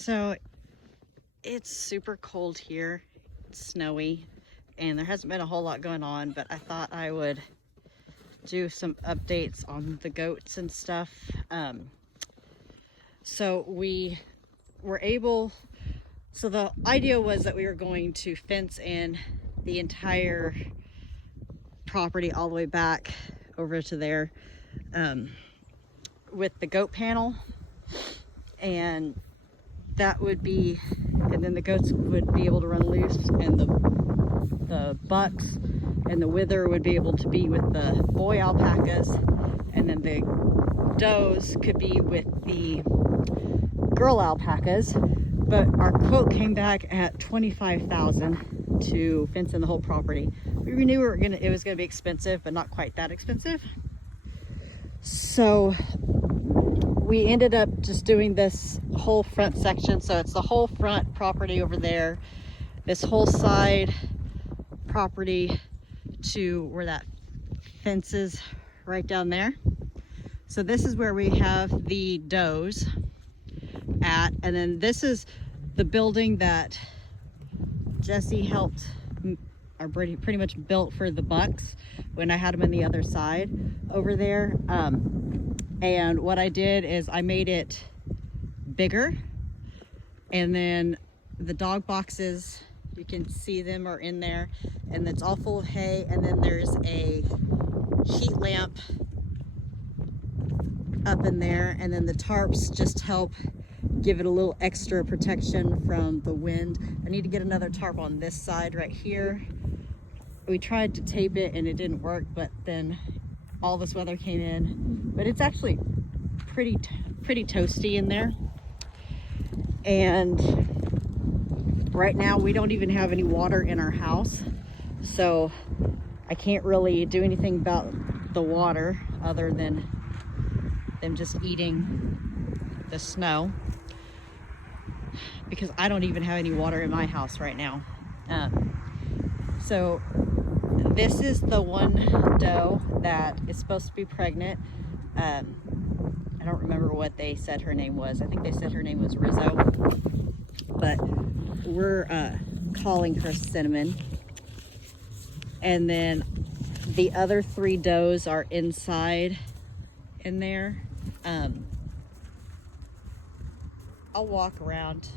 So it's super cold here, it's snowy, and there hasn't been a whole lot going on, but I thought I would do some updates on the goats and stuff. So we were able, so the idea was that we were going to fence in the entire property all the way back over to there with the goat panel, and that would be, and then the goats would be able to run loose, and the bucks and the wither would be able to be with the boy alpacas, and then the does could be with the girl alpacas. But our quote came back at $25,000 to fence in the whole property. We knew it was gonna be expensive, but not quite that expensive. So we ended up just doing this whole front section. So it's the whole front property over there, this whole side property to where that fence is right down there. So this is where we have the does at, and then this is the building that Jesse helped, or pretty much built for the bucks when I had them on the other side over there. And what I did is I made it bigger, and then the dog boxes, you can see them are in there, and it's all full of hay, and then there's a heat lamp up in there, and then the tarps just help give it a little extra protection from the wind. I need to get another tarp on this side right here. We tried to tape it and it didn't work, but then all this weather came in, but it's actually pretty toasty in there. And right now we don't even have any water in our house, so I can't really do anything about the water other than them just eating the snow, because I don't even have any water in my house right now. So this is the one doe that is supposed to be pregnant. I don't remember what they said her name was. I think they said her name was Rizzo, but we're calling her Cinnamon. And then the other 3 does are inside in there. I'll walk around.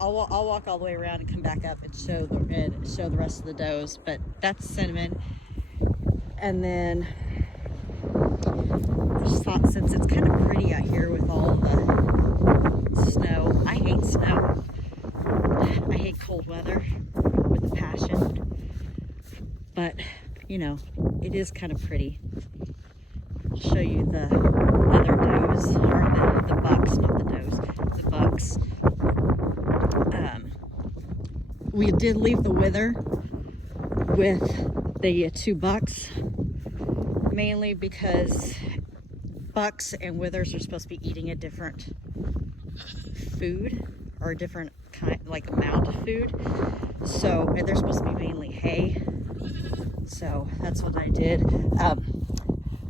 I'll walk all the way around and come back up and show the rest of the does. But that's Cinnamon. And then I just thought, since it's kind of pretty out here with all the snow, I hate snow. I hate cold weather with a passion. But you know, it is kind of pretty. I'll show you the other does, or the bucks, not the does, the bucks. We did leave the wither with the 2 bucks, mainly because bucks and withers are supposed to be eating a different food, or a different kind, like amount of food. So, and they're supposed to be mainly hay. So that's what I did.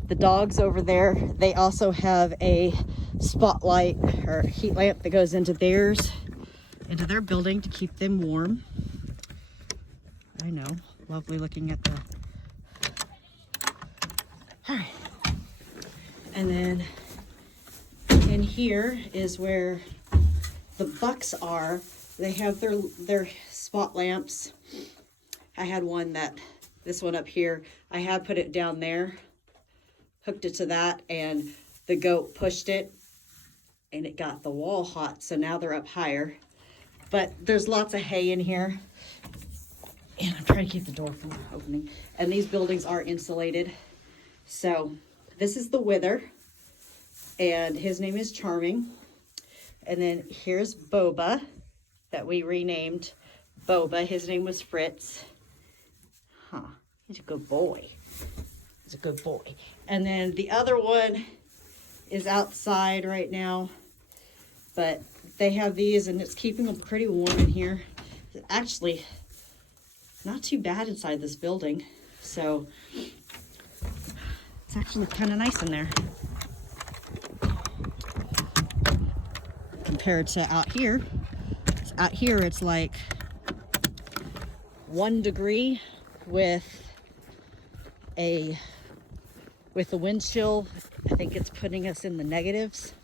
The dogs over there, they also have a spotlight or heat lamp that goes into their building to keep them warm. I know, lovely looking at the, all right. And then in here is where the bucks are. They have their spot lamps. I had one this one up here, I had put it down there, hooked it to that, and the goat pushed it and it got the wall hot, so now they're up higher. But there's lots of hay in here, and I'm trying to keep the door from opening. And these buildings are insulated. So this is the wither, and his name is Charming. And then here's Boba, that we renamed Boba. His name was Fritz. Huh, he's a good boy. He's a good boy. And then the other one is outside right now, but they have these, and it's keeping them pretty warm in here. Actually, not too bad inside this building, so it's actually kind of nice in there compared to out here out here it's like 1 degree with the wind chill. I think it's putting us in the negatives.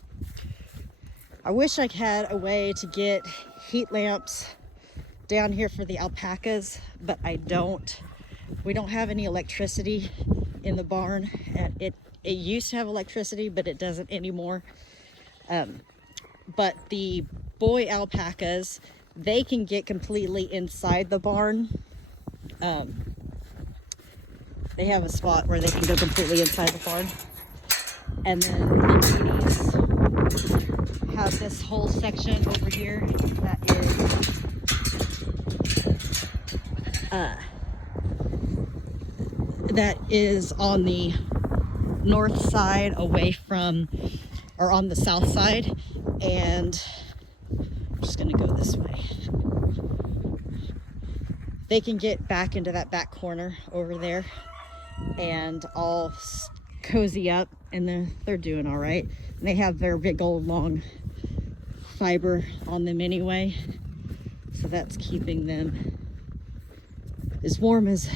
I wish I had a way to get heat lamps down here for the alpacas, but I don't. We don't have any electricity in the barn. It used to have electricity, but it doesn't anymore. But the boy alpacas, they can get completely inside the barn. They have a spot where they can go completely inside the barn. And then the ladies have this whole section over here that is on the north side away from, or on the south side. And I'm just gonna go this way. They can get back into that back corner over there and all cozy up, and they're doing all right. And they have their big old long fiber on them anyway, so that's keeping them as warm as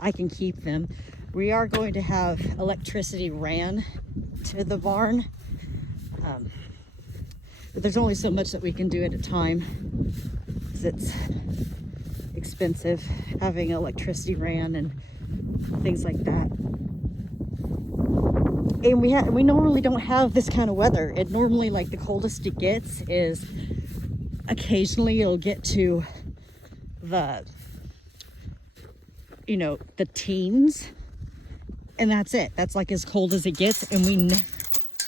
I can keep them. We are going to have electricity ran to the barn, but there's only so much that we can do at a time, because it's expensive having electricity ran and things like that. And we normally don't have this kind of weather. It normally, like, the coldest it gets is occasionally it'll get to the teens, and that's it. That's like as cold as it gets. And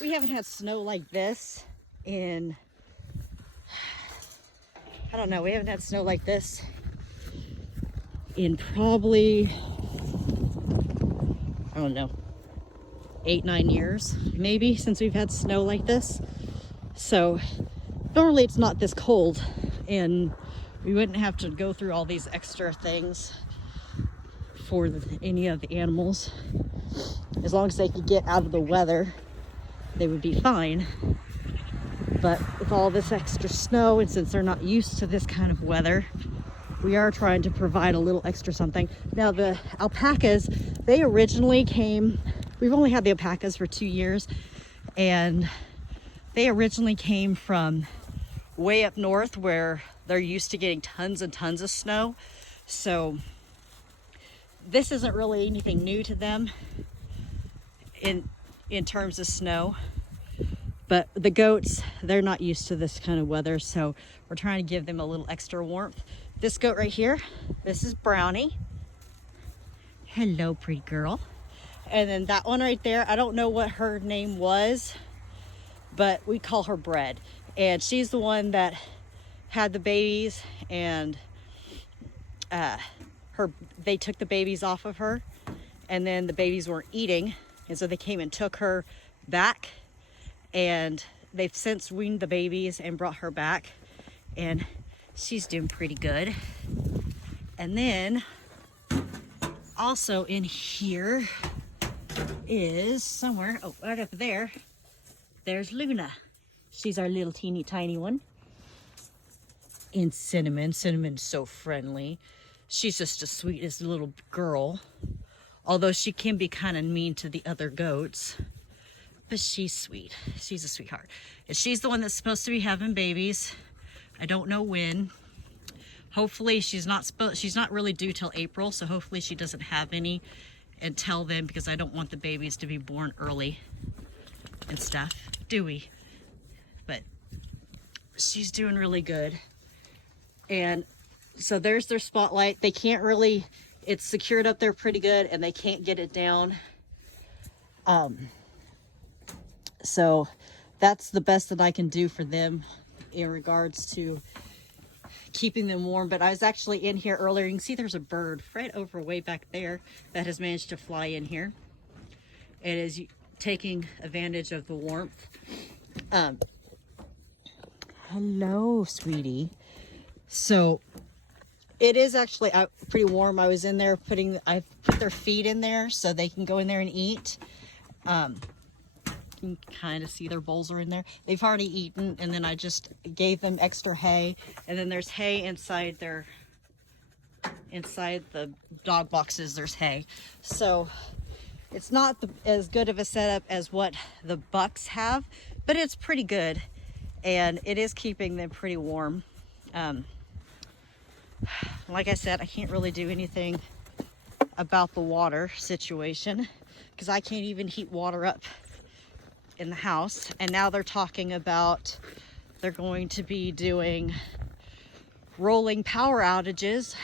we haven't had snow like this in, I don't know, we haven't had snow like this in probably, I don't know, 8-9 years maybe since we've had snow like this. So normally it's not this cold, and we wouldn't have to go through all these extra things for any of the animals. As long as they could get out of the weather, they would be fine. But with all this extra snow, and since they're not used to this kind of weather, we are trying to provide a little extra something. Now the alpacas, they originally came, we've only had the alpacas for 2 years, and they originally came from way up north where they're used to getting tons and tons of snow. So this isn't really anything new to them in terms of snow. But the goats, they're not used to this kind of weather, so we're trying to give them a little extra warmth. This goat right here, this is Brownie. Hello, pretty girl. And then that one right there, I don't know what her name was, but we call her Bread. And she's the one that had the babies, and they took the babies off of her, and then the babies weren't eating, and so they came and took her back. And they've since weaned the babies and brought her back, and she's doing pretty good. And then also in here is somewhere, oh, right up there, there's Luna. She's our little teeny tiny one. And Cinnamon's so friendly. She's just the sweetest little girl, although she can be kind of mean to the other goats. But she's sweet. She's a sweetheart. And she's the one that's supposed to be having babies. I don't know when. Hopefully she's not really due till April, so hopefully she doesn't have any until then, because I don't want the babies to be born early and stuff, do we? But she's doing really good. And so there's their spotlight. They can't really, it's secured up there pretty good, and they can't get it down. So that's the best that I can do for them in regards to keeping them warm. But I was actually in here earlier. You can see there's a bird right over way back there that has managed to fly in here. It is taking advantage of the warmth. Hello, sweetie. So it is actually pretty warm. I was in there I put their feet in there so they can go in there and eat. You You can kind of see their bowls are in there. They've already eaten, and then I just gave them extra hay. And then there's hay inside the dog boxes. There's hay. So it's not as good of a setup as what the bucks have, but it's pretty good. And it is keeping them pretty warm. Like I said, I can't really do anything about the water situation because I can't even heat water up in the house. And now they're talking about they're going to be doing rolling power outages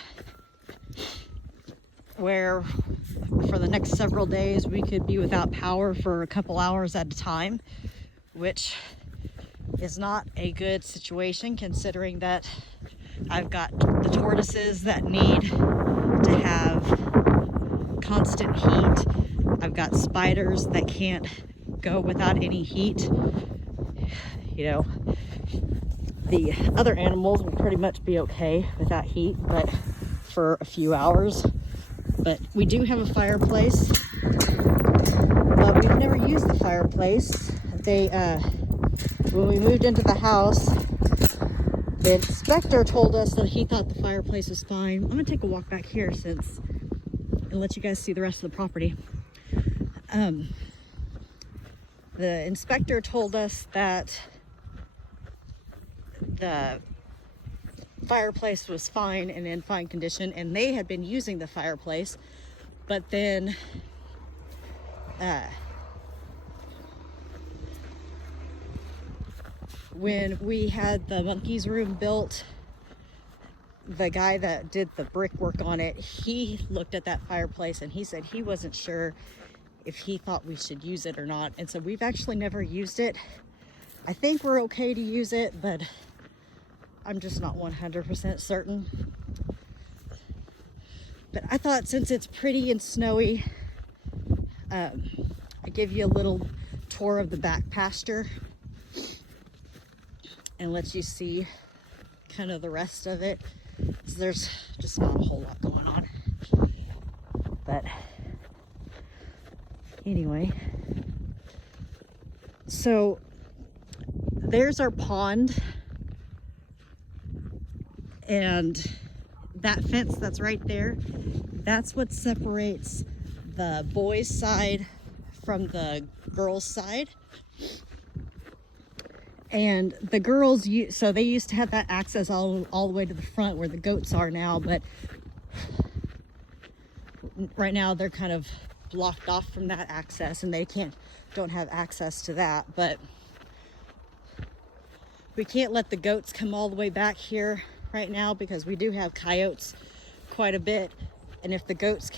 where for the next several days we could be without power for a couple hours at a time, which is not a good situation considering that I've got the tortoises that need to have constant heat. I've got spiders that can't go without any heat. You know, the other animals would pretty much be okay without heat, but for a few hours. But we do have a fireplace, but we've never used the fireplace. When we moved into the house, the inspector told us that he thought the fireplace was fine. I'm gonna take a walk back here and let you guys see the rest of the property. The inspector told us that the fireplace was fine and in fine condition, and they had been using the fireplace, but then when we had the monkeys room built, the guy that did the brickwork on it, he looked at that fireplace and he said he wasn't sure if he thought we should use it or not. And so we've actually never used it. I think we're okay to use it, but I'm just not 100% certain. But I thought since it's pretty and snowy, I give you a little tour of the back pasture and let you see kind of the rest of it. So there's just not a whole lot going on. But anyway, so there's our pond, and that fence that's right there, that's what separates the boys' side from the girls' side. And the girls, so they used to have that access all the way to the front where the goats are now, but right now they're kind of blocked off from that access and they don't have access to that. But we can't let the goats come all the way back here right now because we do have coyotes quite a bit. And if the goats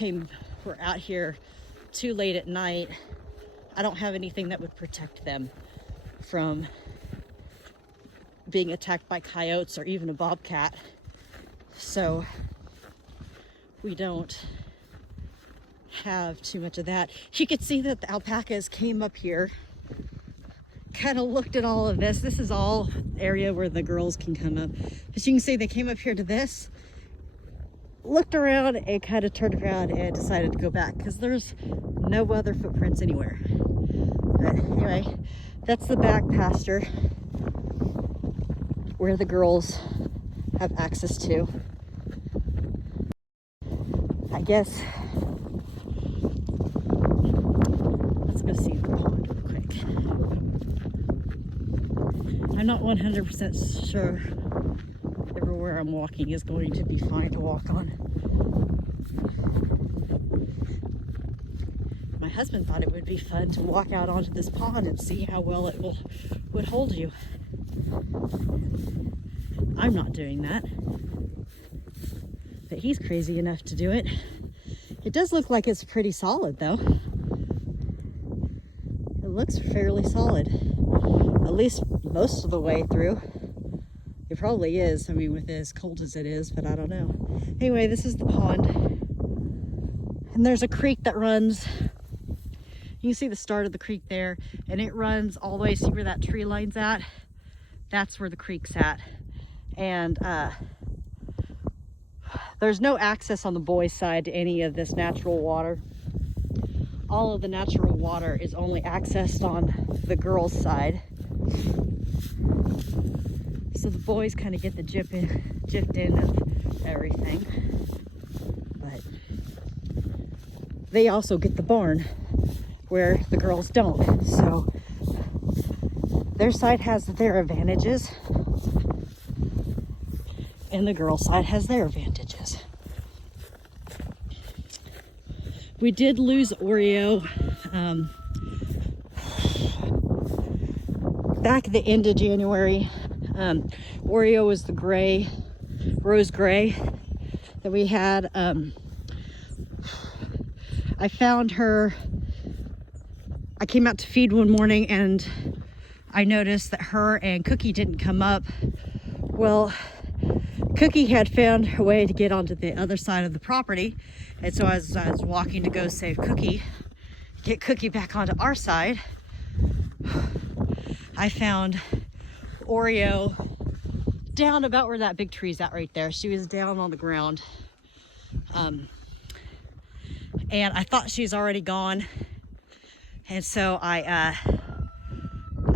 were out here too late at night, I don't have anything that would protect them from being attacked by coyotes or even a bobcat. So we don't have too much of that. You could see that the alpacas came up here, kind of looked at all of this. This is all area where the girls can come up. As you can see, they came up here to this, looked around and kind of turned around and decided to go back because there's no other footprints anywhere. But anyway, that's the back pasture where the girls have access to. I guess let's go see the pond real quick. I'm not 100% sure everywhere I'm walking is going to be fine to walk on. My husband thought it would be fun to walk out onto this pond and see how well it would hold you. I'm not doing that, but he's crazy enough to do it. It does look like it's pretty solid though. It looks fairly solid, at least most of the way through. It probably is, I mean, with as cold as it is, but I don't know. Anyway, this is the pond, and there's a creek that runs. You can see the start of the creek there, and it runs all the way. See where that tree line's at? That's where the creek's at. And there's no access on the boys' side to any of this natural water. all of the natural water is only accessed on the girls' side. So the boys kind of get the gypped in of everything. But they also get the barn where the girls don't. So their side has their advantages and the girls' side has their advantages. We did lose Oreo back at the end of January. Oreo was the gray, rose gray that we had. I found her, I came out to feed one morning and I noticed that her and Cookie didn't come up. Well, Cookie had found her way to get onto the other side of the property. And so as I was walking to go save Cookie, get Cookie back onto our side, I found Oreo down about where that big tree's at right there. She was down on the ground. And I thought she was already gone. And so I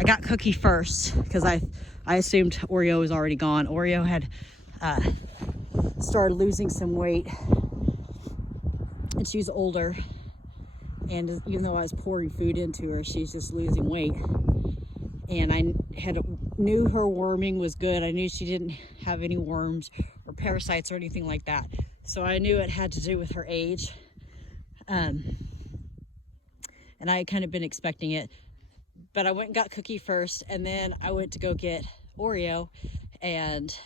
got Cookie first because I assumed Oreo was already gone. Oreo had started losing some weight and she's older, and even though I was pouring food into her, she's just losing weight. And I knew her worming was good. I knew she didn't have any worms or parasites or anything like that, so I knew it had to do with her age. And I had kind of been expecting it, but I went and got Cookie first, and then I went to go get Oreo, and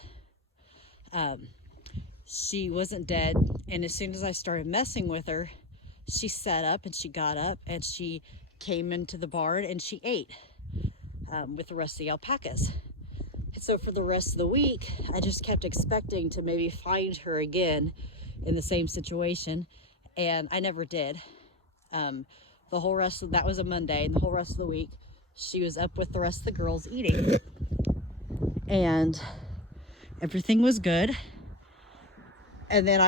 she wasn't dead. And as soon as I started messing with her, she sat up and she got up and she came into the barn and she ate with the rest of the alpacas. And so for the rest of the week, I just kept expecting to maybe find her again in the same situation, and I never did. The whole rest of that was a Monday, and the whole rest of the week she was up with the rest of the girls eating, and everything was good. And then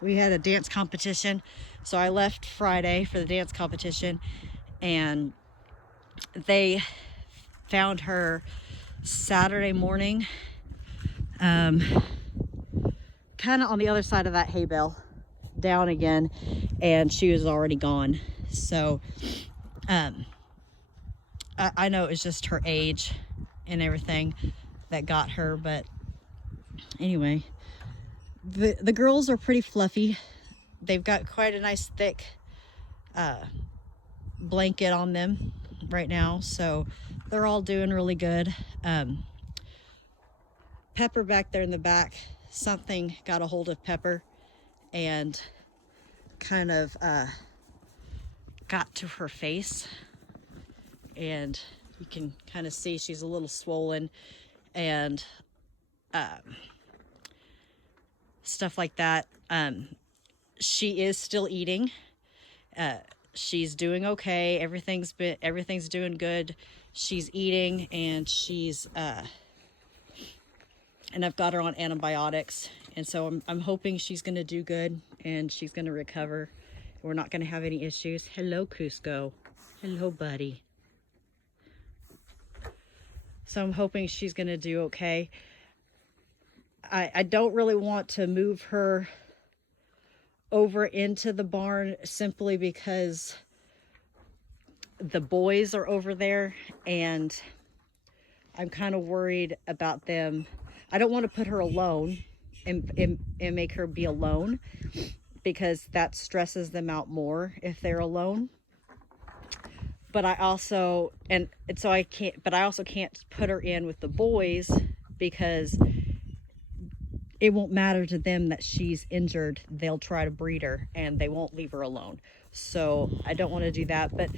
we had a dance competition, so I left Friday for the dance competition, and they found her Saturday morning, kind of on the other side of that hay bale, down again, and she was already gone. So I know it was just her age and everything that got her, but anyway, the girls are pretty fluffy. They've got quite a nice thick blanket on them right now, so they're all doing really good. Pepper back there in the back, something got a hold of Pepper and kind of got to her face, and you can kind of see she's a little swollen and stuff like that. She is still eating. She's doing okay. Everything's doing good. She's eating, and and I've got her on antibiotics, and so I'm hoping she's gonna do good and she's gonna recover. We're not gonna have any issues. Hello, Cusco. Hello, buddy. So I'm hoping she's gonna do okay. I don't really want to move her over into the barn simply because the boys are over there and I'm kind of worried about them. I don't want to put her alone and make her be alone, because that stresses them out more if they're alone. But I also can't put her in with the boys, because it won't matter to them that she's injured. They'll try to breed her and they won't leave her alone. So I don't want to do that, but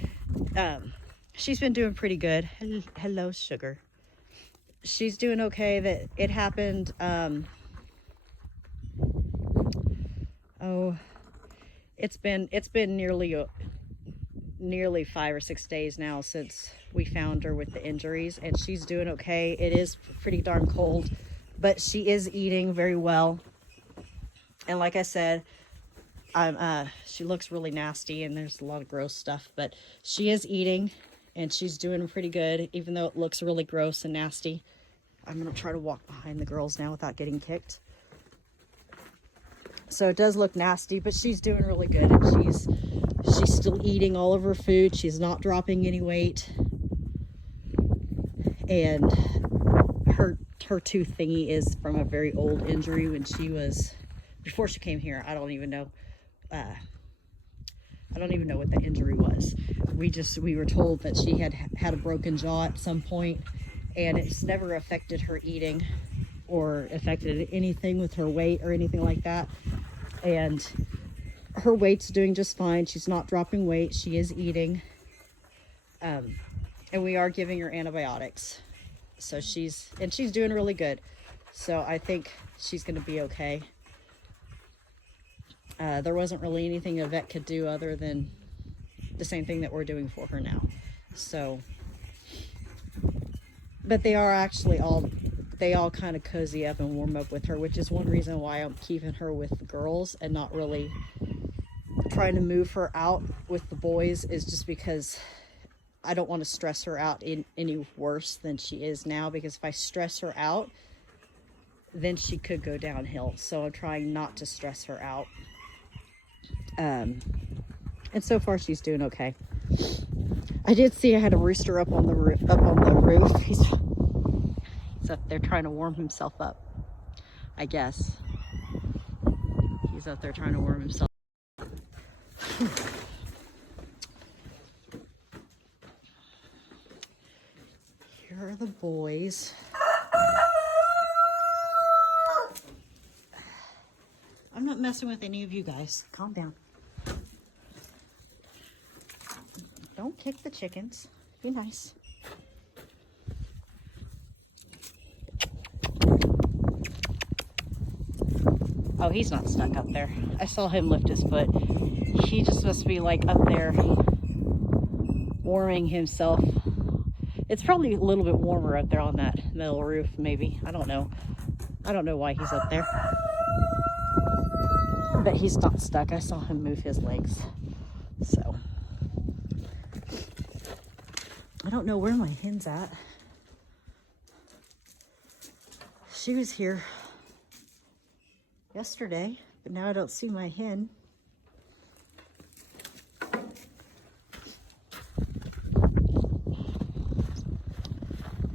she's been doing pretty good. Hello, Sugar. She's doing okay. That it happened. It's been nearly 5 or 6 days now since we found her with the injuries, and she's doing okay. It is pretty darn cold, but she is eating very well. And like I said, She looks really nasty and there's a lot of gross stuff, but she is eating and she's doing pretty good, even though it looks really gross and nasty. I'm gonna try to walk behind the girls now without getting kicked. So it does look nasty, but she's doing really good, and she's still eating all of her food. She's not dropping any weight, and her tooth thingy is from a very old injury when she was, before she came here. I don't even know what the injury was. We were told that she had a broken jaw at some point, and it's never affected her eating or affected anything with her weight or anything like that. And her weight's doing just fine. She's not dropping weight. She is eating. And we are giving her antibiotics. So she's doing really good. So I think she's going to be okay. There wasn't really anything a vet could do other than the same thing that we're doing for her now. So, but they all kind of cozy up and warm up with her, which is one reason why I'm keeping her with the girls and not really trying to move her out with the boys, is just because I don't want to stress her out any worse than she is now, because if I stress her out, then she could go downhill. So I'm trying not to stress her out. And so far she's doing okay. I did see I had a rooster up on the roof. He's up there trying to warm himself up, I guess. He's up there trying to warm himself. Here are the boys. I'm not messing with any of you guys. Calm down. Don't kick the chickens. Be nice. Oh, he's not stuck up there. I saw him lift his foot. He just must be like up there warming himself. It's probably a little bit warmer up there on that metal roof, maybe. I don't know. I don't know why he's up there. But he's not stuck. I saw him move his legs. So I don't know where my hen's at. She was here yesterday, but now I don't see my hen.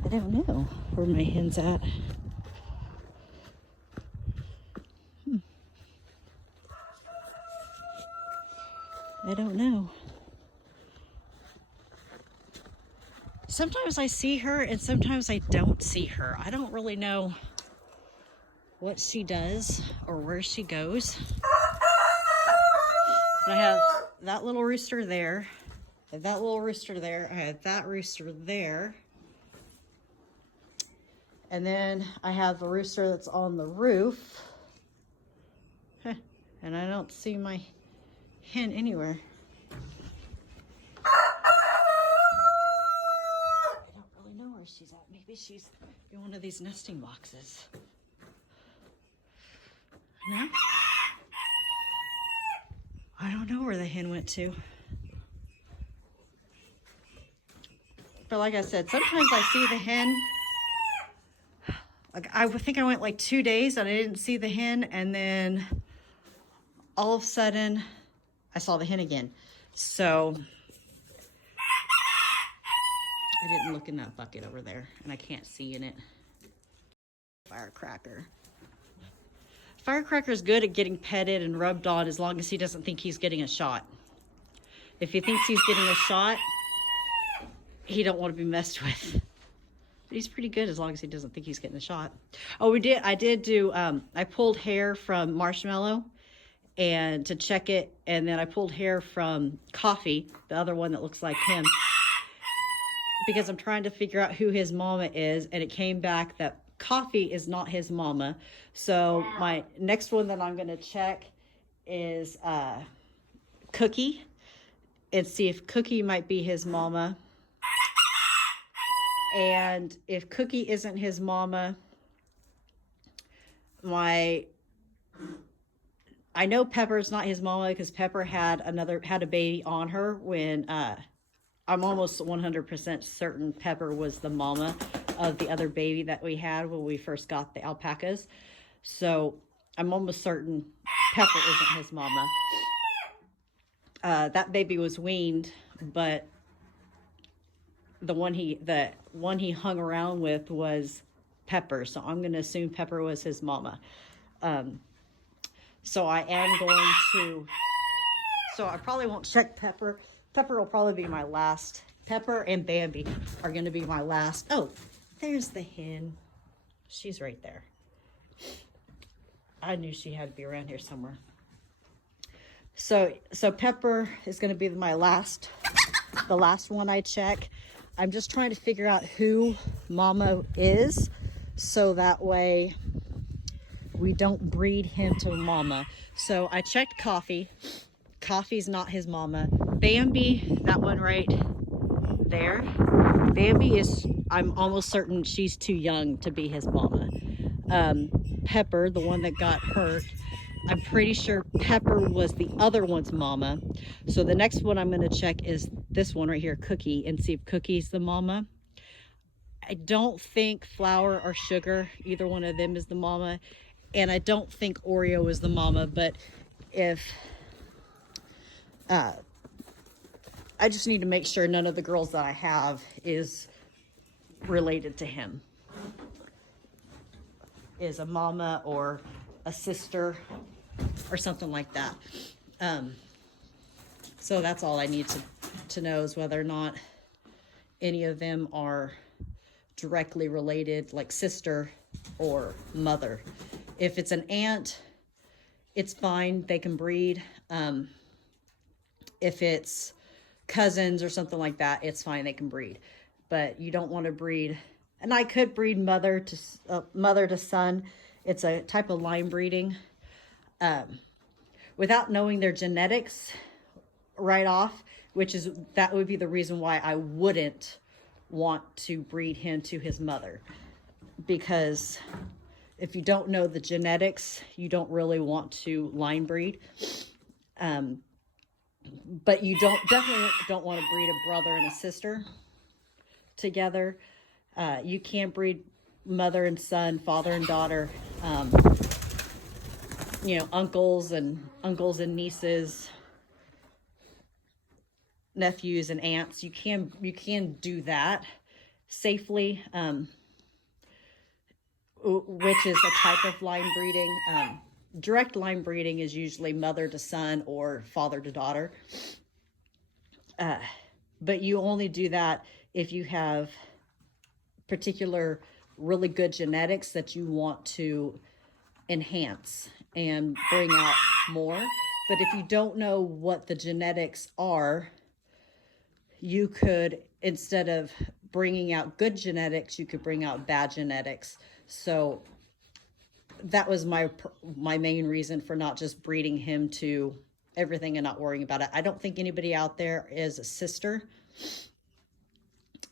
I don't know where my hen's at. I don't know. Sometimes I see her and sometimes I don't see her. I don't really know what she does or where she goes. But I have that little rooster there. I have that little rooster there. I have that rooster there. And then I have the rooster that's on the roof. And I don't see my hen anywhere. I don't really know where she's at. Maybe she's in one of these nesting boxes. No? I don't know where the hen went to. But like I said, sometimes I see the hen. Like I think I went like 2 days and I didn't see the hen, and then all of a sudden I saw the hen again. So I didn't look in that bucket over there, and I can't see in it. Firecracker. Firecracker's good at getting petted and rubbed on as long as he doesn't think he's getting a shot. If he thinks he's getting a shot, he don't want to be messed with. But he's pretty good as long as he doesn't think he's getting a shot. Oh, I did do, I pulled hair from Marshmallow and to check it, and then I pulled hair from Coffee, the other one that looks like him, because I'm trying to figure out who his mama is, and it came back that Coffee is not his mama. So my next one that I'm going to check is Cookie, and see if Cookie might be his mama. And if Cookie isn't his mama, my I know Pepper's not his mama because Pepper had a baby on her when I'm almost 100% certain Pepper was the mama of the other baby that we had when we first got the alpacas. So I'm almost certain Pepper isn't his mama. That baby was weaned, but the one he hung around with was Pepper. So I'm going to assume Pepper was his mama. So I am going to, so I probably won't check Pepper. Pepper will probably be my last. Pepper and Bambi are going to be my last. Oh, there's the hen. She's right there. I knew she had to be around here somewhere. So Pepper is going to be my last, the last one I check. I'm just trying to figure out who Mama is, so that way we don't breed him to Mama. So I checked Coffee. Coffee's not his mama. Bambi, that one right there. Bambi is, I'm almost certain she's too young to be his mama. Pepper, the one that got hurt, I'm pretty sure Pepper was the other one's mama. So the next one I'm going to check is this one right here, Cookie, and see if Cookie's the mama. I don't think Flour or Sugar, either one of them is the mama. And I don't think Oreo is the mama, but if... I just need to make sure none of the girls that I have is related to him. Is a mama or a sister or something like that. So that's all I need to know is whether or not any of them are directly related, like sister or mother. If it's an aunt, it's fine, they can breed. If it's cousins or something like that, it's fine, they can breed. But you don't want to breed, and I could breed mother to son. It's a type of line breeding. Without knowing their genetics right off, that would be the reason why I wouldn't want to breed him to his mother. Because if you don't know the genetics, you don't really want to line breed. But you definitely don't want to breed a brother and a sister together. You can't breed mother and son, father and daughter, uncles and nieces, nephews and aunts. You can do that safely, which is a type of line breeding. Direct line breeding is usually mother to son or father to daughter. But you only do that if you have particular really good genetics that you want to enhance and bring out more. But if you don't know what the genetics are, you could, instead of bringing out good genetics, you could bring out bad genetics. So that was my main reason for not just breeding him to everything and not worrying about it. I don't think anybody out there is a sister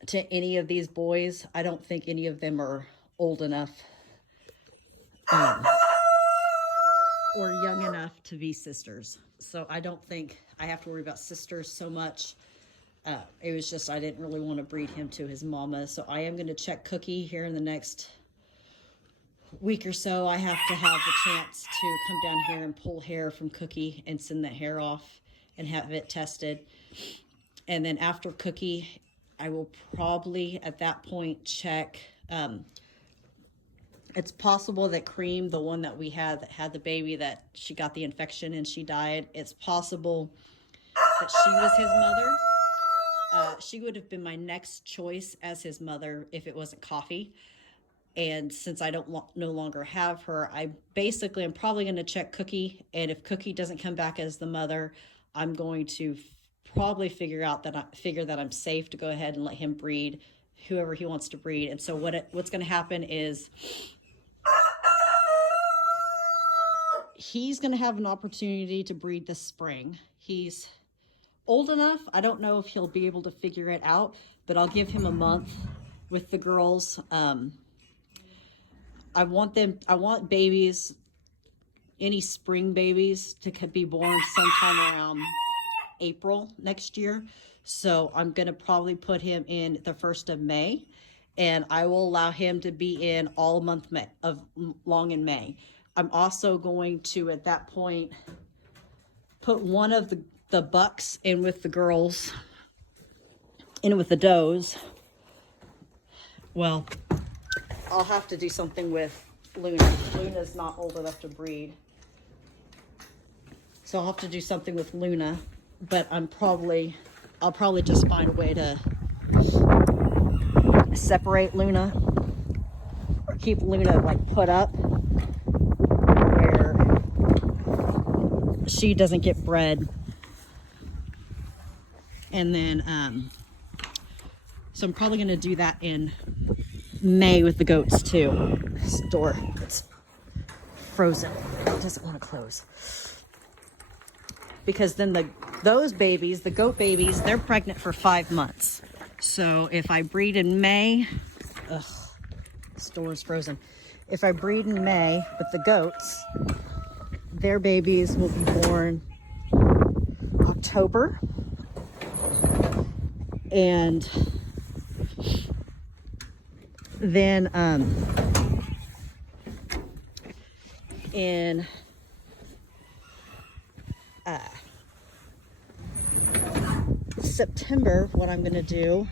to any of these boys. I don't think any of them are old enough or young enough to be sisters. So I don't think I have to worry about sisters so much. It was just I didn't really want to breed him to his mama. So I am going to check Cookie here in the next week or so. I have to have the chance to come down here and pull hair from Cookie and send that hair off and have it tested. And then after Cookie, I will probably at that point check. It's possible that Cream, the one that we had that had the baby, that she got the infection and she died. It's possible that she was his mother. She would have been my next choice as his mother if it wasn't Coffee. And since I no longer have her, I'm probably going to check Cookie. And if Cookie doesn't come back as the mother, I'm going to probably figure that I'm safe to go ahead and let him breed whoever he wants to breed. And so what's going to happen is he's going to have an opportunity to breed this spring. He's old enough. I don't know if he'll be able to figure it out, but I'll give him a month with the girls. I want babies any spring babies to be born sometime around April next year. So I'm going to probably put him in the 1st of May, and I will allow him to be in all month long in May. I'm also going to, at that point, put one of the bucks in with the girls, in with the does. Well, I'll have to do something with Luna. Luna's not old enough to breed. So I'll have to do something with Luna, but I'll probably just find a way to separate Luna or keep Luna like put up where she doesn't get bred. And then, so I'm probably going to do that in May with the goats too. This door, it's frozen. It doesn't want to close. Because then those babies, the goat babies, they're pregnant for 5 months. So if I breed in May, this door is frozen. If I breed in May with the goats, their babies will be born October. And then in September, what I'm going to do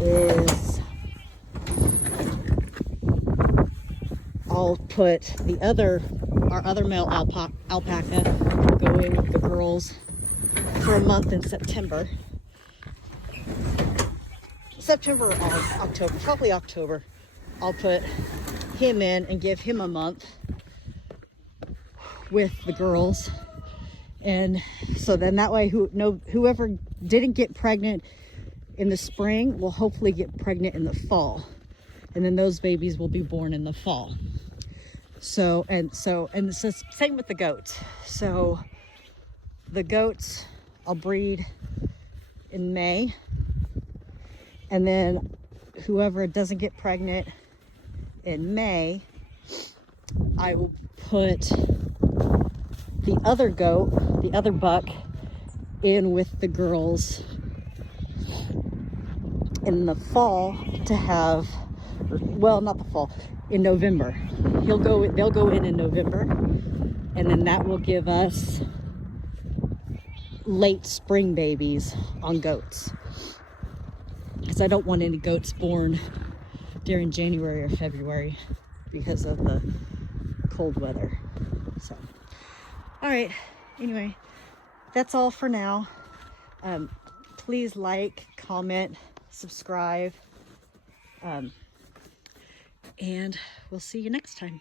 is I'll put our other male alpaca go in with the girls for a month in September. September or October, probably October. I'll put him in and give him a month with the girls. And so then that way whoever didn't get pregnant in the spring will hopefully get pregnant in the fall. And then those babies will be born in the fall. So it's the same with the goats. So the goats I'll breed in May. And then whoever doesn't get pregnant in May, I will put the other goat, the other buck, in with the girls in the fall to have, well, not the fall, in November. They'll go in November, and then that will give us late spring babies on goats. Because I don't want any goats born during January or February because of the cold weather. So, all right. Anyway, that's all for now. Please like, comment, subscribe, and we'll see you next time.